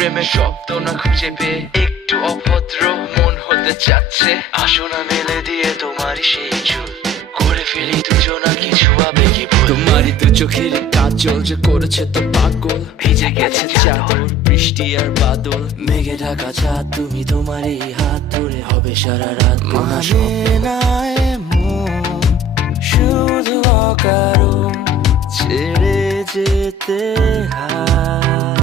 প্রেমের শব্দ না খুঁজে পেয়ে একটু অভদ্র মন হতে চাচ্ছে। আসো না মেলে দিয়ে তোমারই সেই চুল, করে ফেলি দুজনা কিছু আবেগী ভুল। তোমারই দু চোখের কাজল যে করেছে তো পাগল, ভিজে গেছে চাদর বৃষ্টি আর বাদল, মেঘে ঢাকা চাঁদ তুমি তোমারই হাত ধরে হবে সারা রাত। মানে না এমন শুধু অকারণ ছেড়ে যেতে হয়।